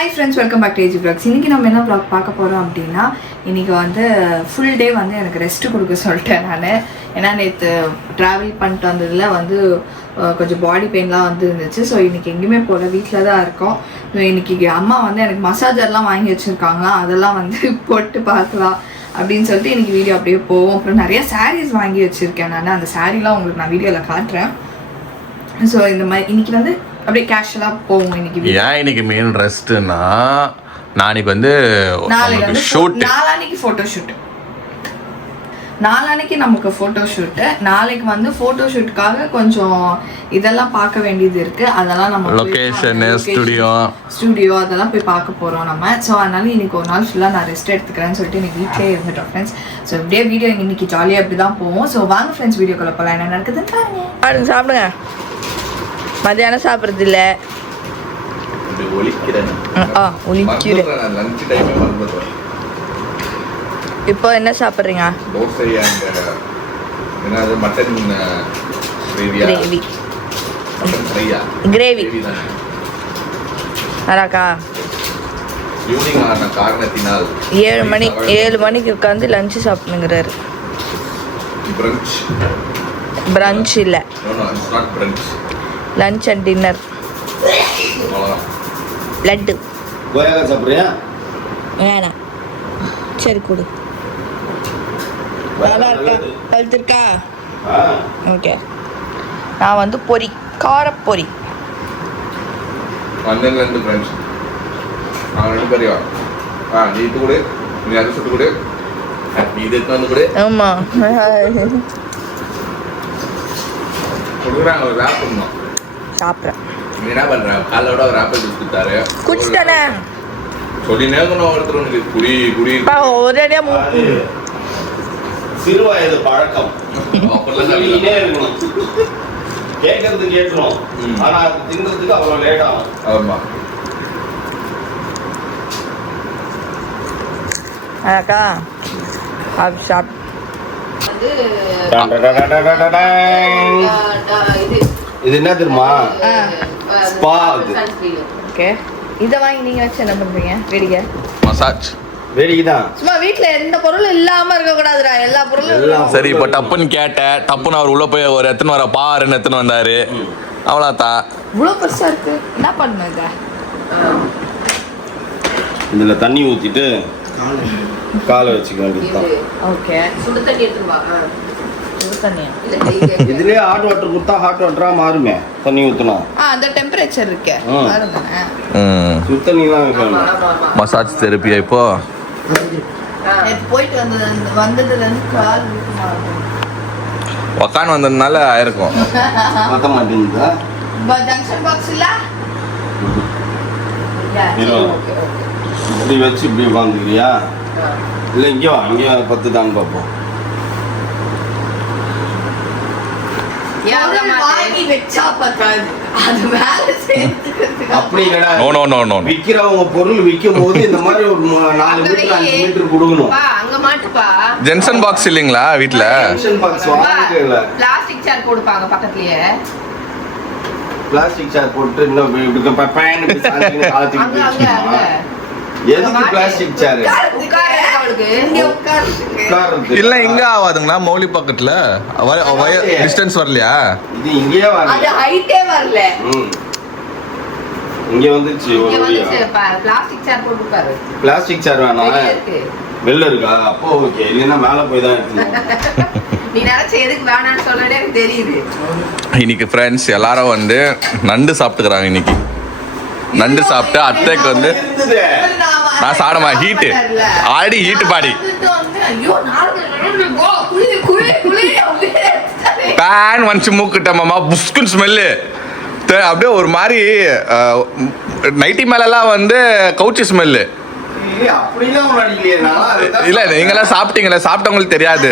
Hi friends, welcome back to AG vlogs. இன்றைக்கி நம்ம என்ன vlog பார்க்க போகிறோம் அப்படின்னா, இன்றைக்கி வந்து ஃபுல் டே வந்து எனக்கு ரெஸ்ட்டு கொடுக்க சொல்லிட்டேன் நான். ஏன்னா நேற்று ட்ராவல் பண்ணிட்டு வந்ததில் வந்து கொஞ்சம் பாடி பெயின்லாம் வந்து இருந்துச்சு. ஸோ இன்றைக்கி எங்கேயுமே போகல, வீட்டில் தான் இருக்கோம். இன்றைக்கி அம்மா வந்து எனக்கு மசாஜர்லாம் வாங்கி வச்சுருக்காங்களா, அதெல்லாம் வந்து போட்டு பார்க்கலாம் அப்படின்னு சொல்லிட்டு இன்றைக்கி வீடியோ அப்படியே போவோம். அப்புறம் நிறைய சாரீஸ் வாங்கி வச்சுருக்கேன் நான். அந்த சாரீலாம் உங்களுக்கு நான் வீடியோவில் காட்டுறேன். ஸோ இந்த மாதிரி இன்றைக்கி வந்து அப்படியே கேஷுவலாக போவோம். இன்னைக்கு மெயின் ரெஸ்ட்னா நாளைக்கு வந்து ஷூட், நாளான்னைக்கு ஃபோட்டோ ஷூட், நாளான்னைக்கு நமக்கு ஃபோட்டோ ஷூட்டு. நாளைக்கு வந்து ஃபோட்டோ ஷூட்டுக்காக கொஞ்சம் இதெல்லாம் பார்க்க வேண்டியது இருக்கு. அதெல்லாம் நம்ம லொகேஷன், ஸ்டுடியோ அதெல்லாம் போய் பார்க்க போறோம் நம்ம. ஸோ அதனால இன்னைக்கு ஒரு நாள் ஃபுல்லாக நான் ரெஸ்ட் எடுத்துக்கிறேன்னு சொல்லிட்டு இன்னைக்கு வீட்டிலே இருந்துட்டோம் ஃப்ரெண்ட்ஸ். ஸோ இப்படியே வீடியோ இன்னைக்கு ஜாலியாக அப்படி தான் போவோம். ஸோ வாங்க ஃப்ரெண்ட்ஸ், வீடியோக்குள்ள போகலாம். என்ன நடக்குதுன்னு பாருங்க. சாப்பிடுங்க. மதியானம் சாப்பிட்றது இல்லை. இப்போ என்ன சாப்பிட்றீங்க? கிரேவி நல்லாக்கா. 7 மணிக்கு உட்காந்து லஞ்சு சாப்பிடுங்கிறாரு. பிரஞ்ச் இல்லை, லஞ்ச் அண்ட் டின்னர். லட்டு வேணாம், சரி கொடு. நல்லா இருக்கா? பழுத்து இருக்கா? ஓகே. நான் வந்து பொரி, காரப்பொரி. ஆமா சாப்பிட்றேன். குடிச்சுட்டானே ஒரேடியா சிறுவயது பழக்கம் கேட்கறது கேட்கணும், ஆனா அது திங்கிறதுக்கு அவ்வளவு லேட் ஆகும். ஆமா அக்கா சாப்பிட்டு இது என்ன தெரியுமா? ஸ்பா. ஓகே, இத வாங்கி நீங்க வச்சு என்ன பண்றீங்க? வேடிக்கை மசாஜ். வேடிக்கை தான். சும்மா வீட்ல எந்த பொருளும் இல்லாம இருக்க கூடாதுடா, எல்லா பொருளும். சரி, இப்போ டப்புன்னு கேட்டேன். டப்புன்னு அவர் உள்ள போய் ஒரு எத்தனை வர பாருன்னு எத்தனை வந்தாரு. அவ்வளோதான். இவ்வளோ பெருசா இருக்கு, என்ன பண்ணுங்க? இதுல தண்ணி ஊத்திட்டு காலை வச்சுக்க வேண்டியதுதான். ஓகே, சுடு தண்ணி எடுத்துவா. இதுலயே ஹாட் வாட்டர் கொடுத்தா ஹாட் வாட்டரா மாறுமே. தண்ணி ஊத்துனா அந்த டெம்பரேச்சர் இருக்கு. சுடு தண்ணிலாம் வைக்கணும். மசாஜ் தெரப்பியா இப்போ போயிட்டு வந்ததுல இருந்து கால் உக்காந்து வந்ததுனால ஆயிருக்கும். பத்த மாட்டேங்குதா? ஜங்ஷன் பாக்ஸ் இல்ல, இப்படி வச்சு இப்படி உட்காந்துக்கிறியா? இல்லை இங்கே வா, இங்கே 10 தான் பார்ப்போம். விக்கிறவங்க பொருள் விற்கும் போது இந்த மாதிரி ஒரு 4 மீட்டர் 5 மீட்டர் கொடுக்கணும். ஜென்சன் பாக்ஸ் இல்லைங்களா வீட்டுல? ஜென்சன் பாக்ஸ் வாங்கிட்டு இல்ல, பிளாஸ்டிக் சேர் போடுவாங்க பக்கத்துலயே. பிளாஸ்டிக் சேர் போட்டு இன்னும் இப்படி பப்பேன் இப்படி சாஞ்சிட்டு காலத்துக்கு எதுக்கு பிளாஸ்டிக் சேர்? இல்ல இங்க ஆவாதுங்களா? மௌலி பக்கத்துல டிஸ்டன்ஸ் வரலையா? இது இங்கே வரல, அது ஹைட்டே வரல. இங்க வந்துச்சு. பிளாஸ்டிக் சேர் போட்டு பாரு. பிளாஸ்டிக் சேர் வேணாம், வெள்ள இருக்கா? அப்போ ஓகே, இல்லைன்னா மேல போய் தான் எடுக்கணும். நீ நினைச்ச எதுக்கு வேணாம்னு சொல்லவே எனக்கு தெரியுது. இன்னைக்கு ஃப்ரெண்ட்ஸ் எல்லாரும் வந்து நண்டு சாப்பிட்டுக்கிறாங்க. இன்னைக்கு நண்டு சாப்பிட்டு அத்தைக்கு வந்து நான் சாடமா ஹீட்டு ஆல்ரெடி ஹீட்டு பாடி பேன் வந்துச்சு மூக்கிட்ட மாமா புஸ்குன்னு ஸ்மெல்லு. அப்படியே ஒரு மாதிரி நைட்டி மேலெல்லாம் வந்து கவுச்சி ஸ்மெல்லு. இல்ல நீங்களாம் சாப்பிட்டீங்களா? சாப்பிட்டவங்களுக்கு தெரியாது.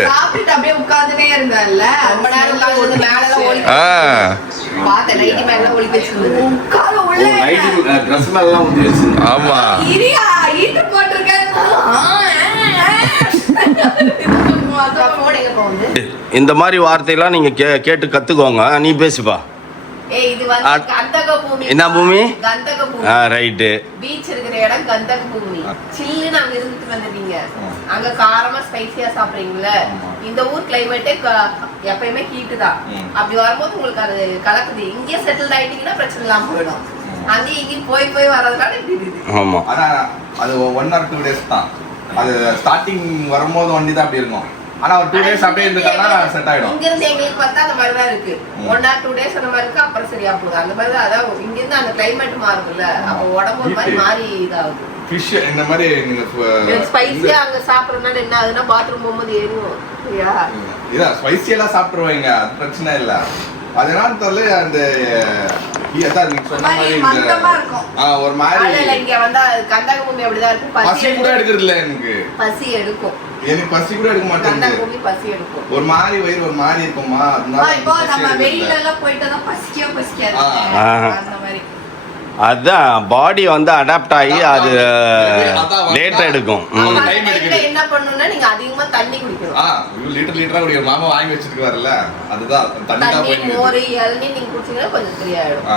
ஆமா இந்த மாதிரி வார்த்தையெல்லாம் நீங்க கேட்டு கத்துக்கோங்க. நீ பேசுப்பா. ஏய் இது வந்து கந்தக பூமி. என்ன பூமி? கந்தக பூமி. ரைட்டு. பீச் இருக்கிற இடம் கந்தக பூமி. சில்லுன்னு அங்க இருந்துட்டு வந்துட்டீங்க. அங்க காரமா ஸ்பைசியா சாப்பிடுறீங்கல்ல. இந்த ஊர் கிளைமேட்டே எப்பயுமே ஹீட் தான். அப்படி வரும்போது உங்களுக்கு அது கலக்குது. இங்கே செட்டில் ஆயிட்டீங்கன்னா பிரச்சனை இல்லாம போயிடும். அங்கேயும் இங்கேயும் போய் வரதுனால இப்படி இருக்குது. ஆமா. ஆனா அது 1 or 2 days தான். அது ஸ்டார்டிங் வரும்போது ஒண்டி தான் அப்படி இருக்கும். ஆனா ஒரு 2 days அப்படியே இருந்துட்டா செட் ஆயிடும். இங்க இருந்து எங்களுக்கு பார்த்தா அந்த மாதிரி தான் இருக்கு. 1 or 2 days அந்த மாதிரி இருக்கு, அப்புறம் சரியா போகுது. அந்த மாதிரி தான். அதாவது இங்க இருந்து அந்த கிளைமேட் மாறுதுல்ல, அப்ப உடம்பு ஒரு மாதிரி மாறி இதாகுது. ஃபிஷ் இந்த மாதிரி நீங்க ஸ்பைசியா அங்க சாப்பிடுறதுனால என்ன ஆகுதுன்னா பாத்ரூம் போகும்போது ஏறும். சரியா? இதான் ஸ்பைசி எல்லாம் சாப்பிட்டுருவாங்க, அது பிரச்சனை இல்ல. அதனால தெரியல அந்த நீங்க சொன்ன மாதிரி ஒரு மாதிரி இங்க வந்தா கந்தக பூமி அப்படிதான் இருக்கும். பசி கூட எடுக்கிறது இல்ல எனக்கு. பசி எடுக்கும். எனக்கு பசி கூட எடுக்க மாட்டேங்குது. கந்தக பூமி பசி எடுக்கும். ஒரு மாதிரி வயிறு ஒரு மாதிரி இருக்குமா, அதனால இப்போ நம்ம வெயில்ல எல்லாம் போயிட்டா தான் பசிக்காது. அந்த மாதிரி அதான் பாடி வந்து அடாப்ட் ஆகி அது லேட் எடுக்கும். டைம் எடுக்குது. என்ன பண்ணனும்னா நீங்க அதிகமா தண்ணி குடிக்கணும். லிட்டரா குடிக்கிற மாமா வாங்கி வச்சிட்டு வரல, அதுதான் தண்ணி தான் போய் மோர் இளநீர் நீங்க குடிச்சீங்கன்னா கொஞ்சம் சரியாயிடும்.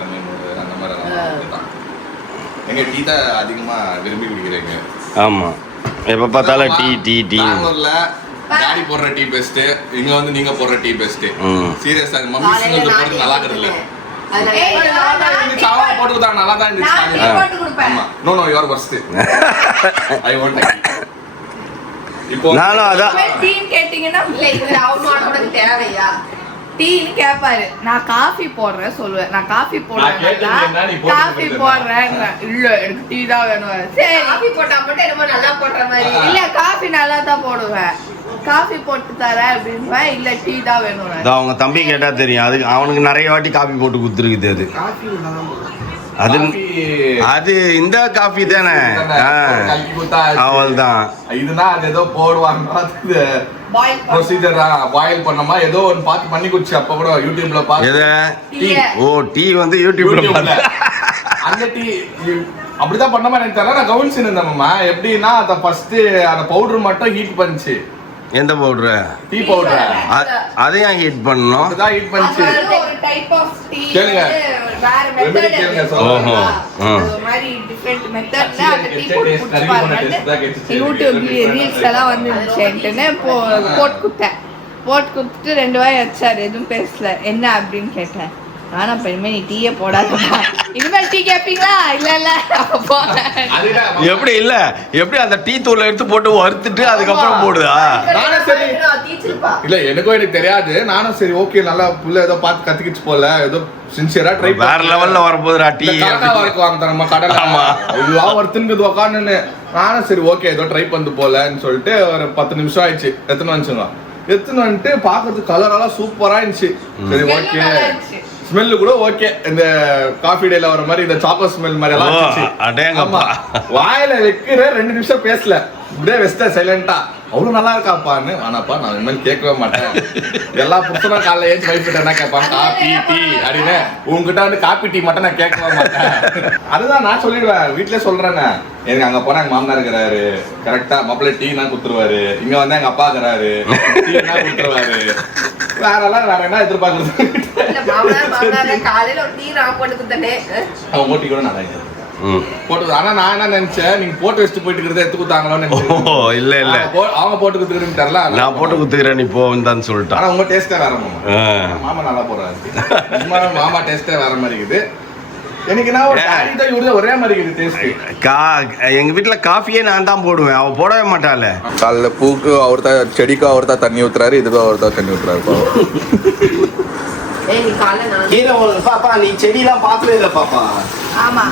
தண்ணி மோர் அந்த மாதிரி தான். எங்க டீ தான் அதிகமா விரும்பி குடிக்கிறீங்க. ஆமா, எப்ப பார்த்தாலும் டீ டீ டீ. பெங்களூர்ல டாடி போடுற டீ பெஸ்ட், இங்க வந்து நீங்க போடுற டீ பெஸ்ட். சீரியஸா மம்மி சிங்கிள் போடுறது நல்லா இருக்குல்ல. போட்டுதான் நல்லா தான் இருந்துச்சு. No no your first I want இப்போ நானும் அதான் டீன் கேட்டிங்கன்னா இல்ல அவனோட தேவையா டீன்னு கேட்பாரு. நான் காஃபி போடுறேன் சொல்லுவேன். நான் காஃபி போடுறேன், காஃபி போடுறேன். இல்ல எனக்கு டீ தான் வேணும். சரி காஃபி போட்டா மட்டும் என்னமோ நல்லா போடுற மாதிரி. இல்ல காஃபி நல்லா தான் போடுவேன், காஃபி போட்டு தரேன் அப்படின்னு. இல்ல டீ தான் வேணும். அவங்க தம்பி கேட்டா தெரியும், அதுக்கு அவனுக்கு நிறைய வாட்டி காஃபி போட்டு குடுத்துருக்குது. அது அது இந்த காஃபி தானே, அவள் தான். இதுனா அது ஏதோ போடுவாங்க ப்ரொசீஜரா, பாயில் பண்ணமா ஏதோ ஒன்னு பார்த்து பண்ணி குடிச்சு. அப்ப கூட யூடியூப்ல பார்த்து ஓ டீ வந்து யூடியூப்ல அந்த டீ அப்படிதான் பண்ணமா எனக்கு தெரியல. நான் கவனிச்சிருந்தேன்மா எப்படின்னா அந்த ஃபர்ஸ்ட் அந்த பவுடர் மட்டும் ஹீட் பண்ணிச்சு. எந்த பவுடர்? Tea powder. அதையும் ஹீட் பண்ணனும். அதான் ஹீட் பண்ணிச்சு. ஒரு டைப் ஆஃப் டீ கேளுங்க, வேற மெத்தட் கேளுங்க. ஓஹோ ஒரு மாதிரி டிஃபரண்ட் மெத்தட்ல அந்த டீ போட்டு குடிச்சு பாருங்க. யூடியூப் ரீல்ஸ் எல்லாம் வந்துச்சுன்னு போட்டு கொடுத்துட்டு 2 வாய் வச்சாரு. எதுவும் பேசல. என்ன அப்படின்னு கேட்டேன். ஆனா இனிமே நீ டீயே போடாதா, இனிமேல் டீ கேப்பீங்களா? இல்ல எப்படி இல்ல எப்படி அந்த டீ தூளை எடுத்து போட்டு வறுத்துட்டு அதுக்கப்புறம் போடுதா? நானும் சரி இல்ல எனக்கும் எனக்கு தெரியாது. நானும் சரி ஓகே நல்லா புள்ள ஏதோ பார்த்து கத்துக்கிச்சு போல, ஏதோ சின்சியரா ட்ரை வேற லெவல்ல வரப்போதுடா டீ. வாங்க நம்ம கடலை. ஆமா இதுவா வருத்துன்னு உக்கான்னு நானும் சரி ஓகே ஏதோ ட்ரை பண்ணது போலன்னு சொல்லிட்டு ஒரு 10 நிமிஷம் ஆயிடுச்சு. எத்தனை வந்துட்டு பாக்குறதுக்கு கலரெல்லாம் சூப்பரா இருந்துச்சு. சரி ஓகே, ஸ்மெல்லு கூட ஓகே. இந்த காஃபி டேல வர மாதிரி இந்த சாக்லேட் ஸ்மெல் மாதிரி எல்லாம் இருந்துச்சு. வாயில வைக்கிற 2 நிமிஷம் பேசல, அப்படியே வெஸ்ட சைலண்டா. அவ்வளவு நல்லா இருக்காப்பான்னு. ஆனாப்பா நான் இனிமேல் கேட்கவே மாட்டேன். எல்லா புத்தகம் காலைல ஏஞ்சி வைப்பிட்டு என்ன கேட்பான், காபி டீ அப்படின்னு. உங்ககிட்ட வந்து காபி டீ மட்டும் நான் கேட்கவே மாட்டேன். அதுதான் நான் சொல்லிடுவேன், வீட்லயே சொல்றேன்னு. எனக்கு அங்க போனா எங்க மாமனார் இருக்கிறாரு, கரெக்டா மாப்பிள்ளை டீ தான் குடுத்துருவாரு. இங்க வந்து எங்க அப்பா இருக்கிறாரு, டீ தான் குடுத்துருவாரு. வேற என்ன எதிர்பார்க்கறது? காலையில ஒரு டீ நான் போட்டு கொடுத்தனே, அவன் ஓட்டி கூட நல்லா போட்டு. ஆனா நான் என்ன நினைச்சேன், நீங்க போட்டு வச்சுட்டு போயிட்டு இருக்கிறத எடுத்து கொடுத்தாங்களோன்னு. இல்ல இல்ல அவங்க போட்டு கொடுத்துக்கிறேன்னு தெரியல, நான் போட்டு கொடுத்துக்கிறேன் நீ போன்னு சொல்லிட்டேன். ஆனா உங்க டேஸ்டே வேற. மாமா நல்லா போடுறாரு. மாமா டேஸ்டே வேற மாதிரி இருக்குது. எனக்கு என்ன ஒரே மாதிரி இருக்குது டேஸ்ட். எங்க வீட்டுல காஃபியே நான் தான் போடுவேன், அவ போடவே மாட்டாள். காலைல பூக்கு அவர் தான், செடிக்கு அவர் தான் தண்ணி ஊத்துறாரு, இதுக்கும் அவர் தான் தண்ணி ஊத்துறாரு. பாப்பா நீ செடியெல்லாம் பார்த்ததே இல்ல பாப்பா. ஆமா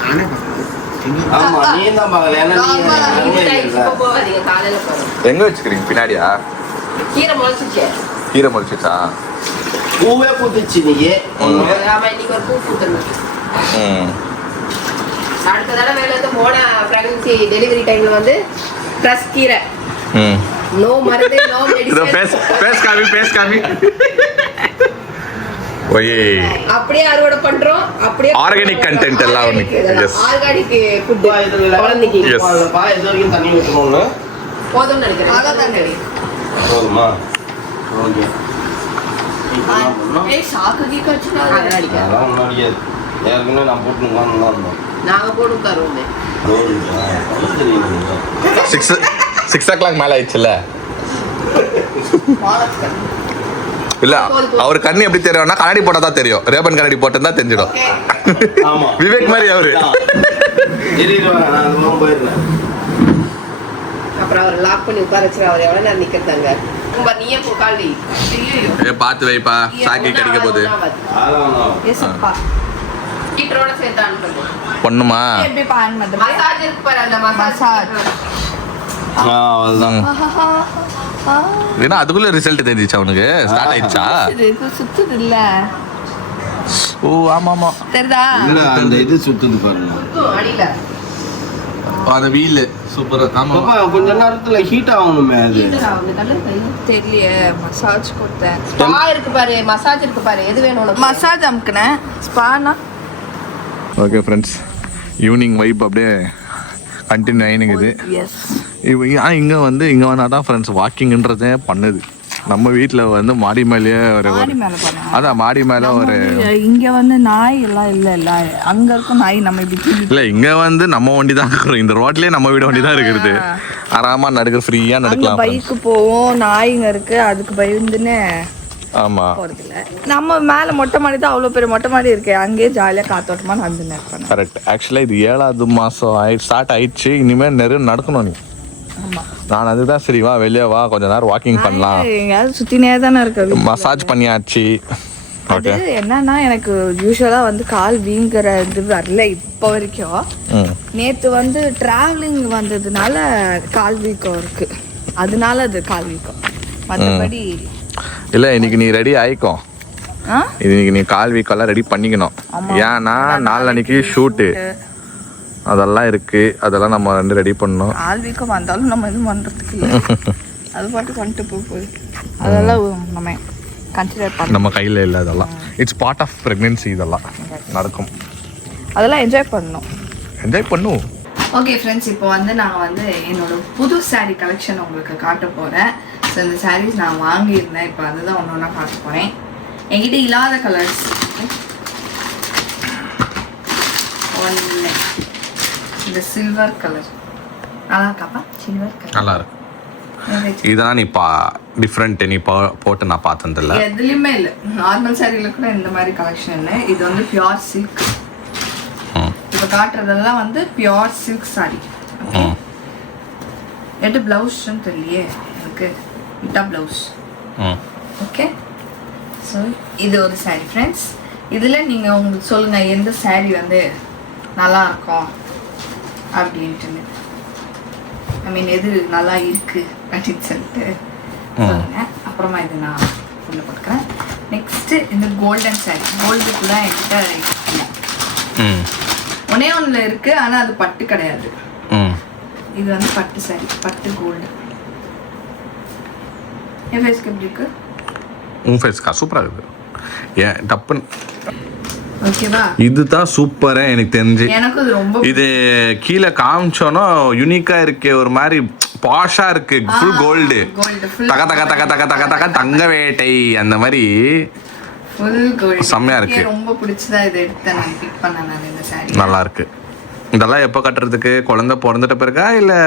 ஆமா நீ தான் பாக்கல. எங்க வச்சுக்கிறீங்க? பின்னாடியா? கீரை முளைச்சிச்சு. கீரை முளைச்சிச்சா? பூவே பூத்துச்சு. நீங்க ஆமா இன்னைக்கு ஒரு பூ பூத்துருந்தேன். அடுத்த தடவை வேலை வந்து போன பிரெக்னன்சி டெலிவரி டைம்ல வந்து ஃப்ரெஷ் கீரை, நோ மருந்து, நோ மெடிசன். பேஸ் காமி ஓயே அப்படியே அறுவடை பண்றோம். அப்படியே ஆர்கானிக் கண்டென்ட் எல்லாம் வந்து எஸ் ஆர்கானிக் ஃபுட் குழந்தைக்கு. எஸ் பா இது வரைக்கும் தண்ணி ஊத்தணும்னு போதும்னு நினைக்கிறேன். அதான் போதுமா? ஓகே ஏய் சாக்கு கீ கச்சினா அதெல்லாம் அடிக்காது. அதெல்லாம் ஒன்றும் அடிக்காது. ஏற்கனவே நான் போட்டு நல்லா இருந்தோம். நாங்க போட்டு உட்காருவோமே. 6 o'clock மேல ஆயிடுச்சுல்ல. இல்ல அவர் கண்ணு எப்படி தெரியும்னா கண்ணாடி போட்டா தான் தெரியும். ரேபன் கண்ணாடி போட்டா தெரிஞ்சிடும். ஆமா. விவேக் மாதிரி அவரு. தெரியுமா? நான் அந்த பக்கம் போயிருந்தேன். அப்புறம் அவர் லாக் பண்ணி உட்கார வச்சு அவர் எவ்வளவு நேரம் நிக்கிறதாங்க. நீயே போ காலி. பார்த்து வைப்பா, சாக்கி கடிக்க போகுது. ஏசப்பா ஹீட்டரோட சேர்த்து அனுப்புங்க. பொண்ணுமா எப்படி பான் பண்றது மசாஜ் இருக்கு பாரு, அந்த மசாஜ். அதுதான். ஏன்னா அதுக்குள்ள ரிசல்ட் தெரிஞ்சிச்சு அவனுக்கு. ஸ்டார்ட் ஆயிடுச்சா? இது சுத்துது இல்ல. ஓ ஆமா ஆமா. தெரியுதா? இல்ல, அந்த இது சுத்துது பாருங்க. அடியில அந்த வீல் சூப்பர். ஆமா பாப்பா, கொஞ்ச நேரத்துல ஹீட் ஆகணுமே அது. தெரியலையே. மசாஜ் கொடுத்தேன். ஸ்பா இருக்கு பாரு, மசாஜ் இருக்கு பாரு. எது வேணும் உனக்கு? மசாஜ் அமுக்குனேன். ஸ்பானா ஓகே ஃப்ரெண்ட்ஸ், ஈவினிங் வைப் அப்படியே கண்டினியூ ஆயினுக்குது. எஸ். இங்கே வந்தால் தான் ஃப்ரெண்ட்ஸ் வாக்கிங்ன்றதே பண்ணுது. நம்ம வீட்டில் வந்து மாடி மேலேயே ஒரு மாடி மேல போனா அதான் மாடி மேலே ஒரு இங்க வந்து நாய் எல்லாம் இல்ல அங்க இருக்கும் நாய். நம்ம இப்படி இல்லை இங்கே வந்து நம்ம வண்டி தான் இருக்கிறோம். இந்த ரோட்லேயே நம்ம வீடு வண்டி தான் இருக்கிறது. ஆறாமல் நடக்கிற ஃப்ரீயாக நடக்கலாம். பைக்கு போவோம், நாய்ங்க இருக்கு, அதுக்கு பயந்துன்னு ஆமாம் போறதில்ல. நம்ம மேல மொட்டை மாடி தான், அவ்வளோ பெரிய மொட்டை மாடி இருக்கு. அங்கேயே ஜாலியாக காத்தோட்டமா நடந்துன்னு இருப்பேன். கரெக்ட். ஆக்சுவலாக இது 7வது மாதம் ஸ்டார்ட் ஆயிடுச்சு. இனிமேல் நிறைய நடக்கணும் நீ. ஆமா, நான் அதுதான் சரி வா வெளியே வா கொஞ்ச நேரம் வாக்கிங் பண்ணலாம். எங்கேயாவது சுத்தினே தானே இருக்கு. மசாஜ் பண்ணியாச்சு. அது என்னன்னா எனக்கு யூஸ்வலா வந்து கால் வீங்குற இது வரல இப்போ வரைக்கும். நேத்து வந்து டிராவலிங் வந்ததுனால கால் வீக்கம் இருக்கு, அதனால அது கால் வீக்கம். மற்றபடி இல்லை இன்னைக்கு நீ ரெடி ஆயிக்கோ. இன்னைக்கு நீ கால் வீக்கெல்லாம் ரெடி பண்ணிக்கணும். ஏன்னா நாளைக்கு ஷூட்டு அதெல்லாம் இருக்கு. அதெல்லாம் நம்ம வந்து ரெடி பண்ணணும். கால் வீக்கம் வந்தாலும் நம்ம எதுவும் பண்றதுக்கு இல்லை. அது பாட்டு பண்ணிட்டு போய் அதெல்லாம் நம்ம கன்சிடர் பண்ண நம்ம கையில் இல்லை. அதெல்லாம் இட்ஸ் பார்ட் ஆஃப் ப்ரெக்னென்சி. இதெல்லாம் நடக்கும். அதெல்லாம் என்ஜாய் பண்ணணும். என்ஜாய் பண்ணுவோம். ஓகே ஃப்ரெண்ட்ஸ், இப்போ வந்து நான் வந்து என்னோட புது சாரீ கலெக்ஷன் உங்களுக்கு காட்ட போகிறேன். ஸோ இந்த சாரீஸ் நான் வாங்கியிருந்தேன். இப்போ அதுதான் ஒன்று ஒன்றா காட்ட போகிறேன். என்கிட்ட இல்லாத கலர்ஸ் ஒன்று இந்த சில்வர் கலர். நல்லா இருக்காப்பா? சில்வர் கலர் நல்லா இருக்கு. இதெல்லாம் நீ டிஃப்ரெண்ட் நீ போட்டு நான் பார்த்ததில்ல. எதுலையுமே இல்லை. நார்மல் சாரியில் கூட இந்த மாதிரி கலெக்ஷன் இல்லை. இது வந்து பியோர் சில்க். இப்போ காட்டுறதெல்லாம் வந்து பியோர் சில்க் சாரி. எட்டு பிளவுஸ்ன்னு தெரியலையே எனக்கு. இட்டா பிளவுஸ். ஓகே, ஸோ இது ஒரு சாரி ஃப்ரெண்ட்ஸ். இதில் நீங்கள் உங்களுக்கு சொல்லுங்கள் எந்த சாரி வந்து நல்லா இருக்கும் அப்படின்ட்டு. ஐ மீன் எது நல்லா இருக்கு அப்படின்னு சொல்லிட்டு சொல்லுங்க. அப்புறமா இது நான் உள்ள போட்டுக்கிறேன். நெக்ஸ்ட்டு இந்த கோல்டன் சாரி. கோல்டுக்குள்ள என்கிட்ட இல்லை. ஒன்னே ஒன்றில் இருக்குது, ஆனால் அது பட்டு கிடையாது. இது வந்து பட்டு சாரி, பட்டு கோல்டு. என் ஃபேஸ்க்கு எப்படி இருக்கு? உன் ஃபேஸ்க்கா சூப்பராக இருக்குது. ஏன் டப்புன்னு ஓகேவா? இதுதான் சூப்பரா எனக்கு தெரிஞ்சு. எனக்கு இது ரொம்ப இது கீழே காமிச்சோன்னா யூனிக்கா இருக்கு, ஒரு மாதிரி பாஷா இருக்கு. ஃபுல் கோல்டு, தக தக தக தக தக தக தங்க வேட்டை அந்த மாதிரி ஃபுல் கோல்டு செம்மையா இருக்கு. ரொம்ப பிடிச்சதா இது எடுத்தேன் நான். பிக் பண்ணேன் நான் இந்த சாரி. நல்லா இருக்கு. இதெல்லாம் எப்போ கட்டுறதுக்கு? குழந்தை பிறந்துட்ட பிறகா இல்லை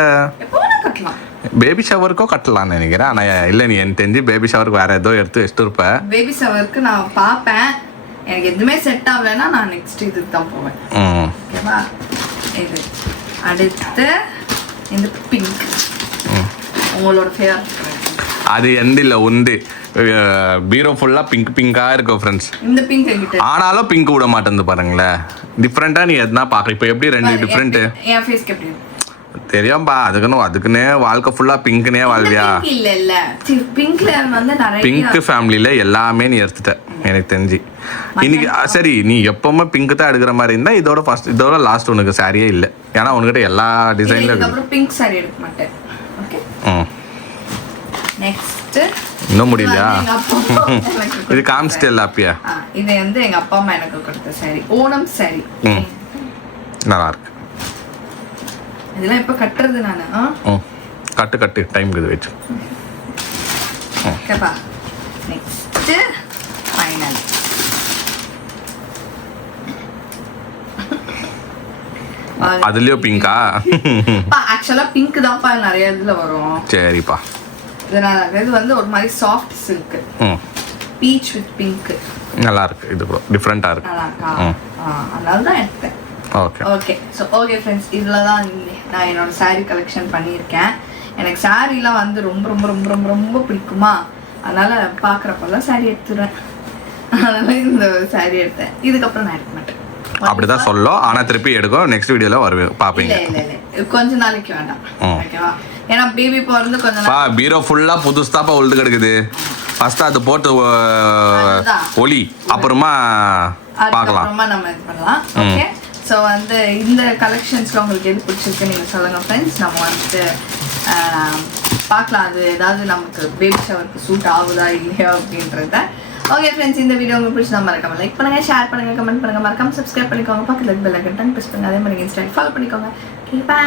எப்போ வேணா கட்டலாம்? பேபி ஷவருக்கோ கட்டலாம்னு நினைக்கிறேன். ஆனால் இல்லை, நீ எனக்கு தெரிஞ்சு பேபி ஷவருக்கு வேற ஏதோ எடுத்து வச்சுட்டு இருப்ப. பேபி ஷவருக்கு நான் பார்ப்பேன். எனக்கு எதுவுமே செட் ஆகலைன்னா நான் நெக்ஸ்ட் இதுக்கு தான் போவேன். ஓகேவா? இது அடுத்து இந்த பிங்க் உங்களோட ஃபேவரட். அது எந்த இல்லை உண்டு. பீரோ ஃபுல்லாக பிங்க் பிங்காக இருக்கும் ஃப்ரெண்ட்ஸ். இந்த பிங்க் என்கிட்ட ஆனாலும் பிங்க் விட மாட்டேங்குது பாருங்களேன். டிஃப்ரெண்ட்டாக நீ எதுனா பார்க்குற. இப்போ எப்படி ரெண்டு டிஃப்ரெண்ட்டு என் ஃபேஸ்க்கு எப்படி தெரியும்பா. அதுக்குன்னே வாழ்க்கை ஃபுல்லாக பிங்க்னே வாழ்வியா? இல்ல இல்ல, பிங்க்ல வந்து நிறைய பிங்க் ஃபேமிலியில் எல்லாமே நீ எடுத்துட்ட எனக்கு தெரிஞ்சு. இன்னைக்கு சரி, நீ எப்பவுமே பிங்க் தான் எடுக்கிற மாதிரி இருந்தால் இதோட லாஸ்ட் உனக்கு சாரியே இல்லை. ஏன்னா உனக்கிட்ட எல்லா டிசைன்ல இருக்கு. அப்புறம் பிங்க் சாரி எடுக்க மாட்டேன். ஓகே, நெக்ஸ்ட் இன்னும் முடியலையா? இது காமிச்சிட்டு இல்லை அப்பயா? இது வந்து எங்க அப்பா அம்மா எனக்கு கொடுத்த சாரி, ஓணம் சாரி. நல்லா இருக்கு. இதெல்லாம் இப்ப கட்டுறது நானு. கட்டு டைம் இது வச்சு. ஓகேப்பா. Next final. அதுலயும் பிங்கா? ஆக்சுவலா பிங்க் தான்ப்பா நிறைய இதுல வரும். சரிப்பா. இது வந்து ஒரு மாதிரி soft silk, beach with pink. நல்லா இருக்கு, இது ப்ரோ டிஃப்ரெண்டா இருக்கு. நல்லா இருக்கா? அதனால தான் எடுத்தேன். Okay okay. So okay friends, இதில் தான் நான் என்னோட saree கலெக்ஷன் பண்ணியிருக்கேன். எனக்கு சாரீலாம் வந்து ரொம்ப ரொம்ப ரொம்ப ரொம்ப ரொம்ப பிடிக்குமா, அதனால பார்க்குறப்பெல்லாம் saree எடுத்துடுவேன். அதனால இந்த saree எடுத்தேன். இதுக்கப்புறம் நான் எடுக்க மாட்டேன். அப்படிதான் சொல்லும். ஆனா திருப்பி எடுக்கும், நெக்ஸ்ட் வீடியோல வருவேன் பாப்பீங்க. இல்லை இல்லை இல்லை, கொஞ்ச நாளைக்கு வேண்டாம். ஓகேவா? ஏன்னா பேபி பிறந்து கொஞ்ச நாள் பீரோ ஃபுல்லா புதுசாப்பா உழுது கிடக்குது. ஃபர்ஸ்ட் அது போட்டு ஒலி, அப்புறமா பார்க்கலாம். அப்புறமா நம்ம இது பண்ணலாம். ஓகே. ஸோ வந்து இந்த கலெக்ஷன்ஸ்ல உங்களுக்கு எது பிடிச்சிருக்கு நீங்கள் சொல்லுங்க ஃப்ரெண்ட்ஸ். நம்ம வந்துட்டு பார்க்கலாம் அது ஏதாவது நமக்கு பேபி ஷவருக்கு சூட் ஆகுதா இல்லையா அப்படின்றத. ஓகே ஃப்ரெண்ட்ஸ், இந்த வீடியோ உங்களுக்கு பிடிச்சா மறக்காம லைக் பண்ணுங்க, ஷேர் பண்ணுங்க, கமெண்ட் பண்ணுங்க, மறக்காம சப்ஸ்கிரைப் பண்ணிக்கோங்க, பக்கத்துல பெல் ஐக்கன் பிரஸ் பண்ணுங்க, அதே மாதிரி இன்ஸ்டாகிராம் ஃபாலோ பண்ணிக்கோங்க. Okay, by.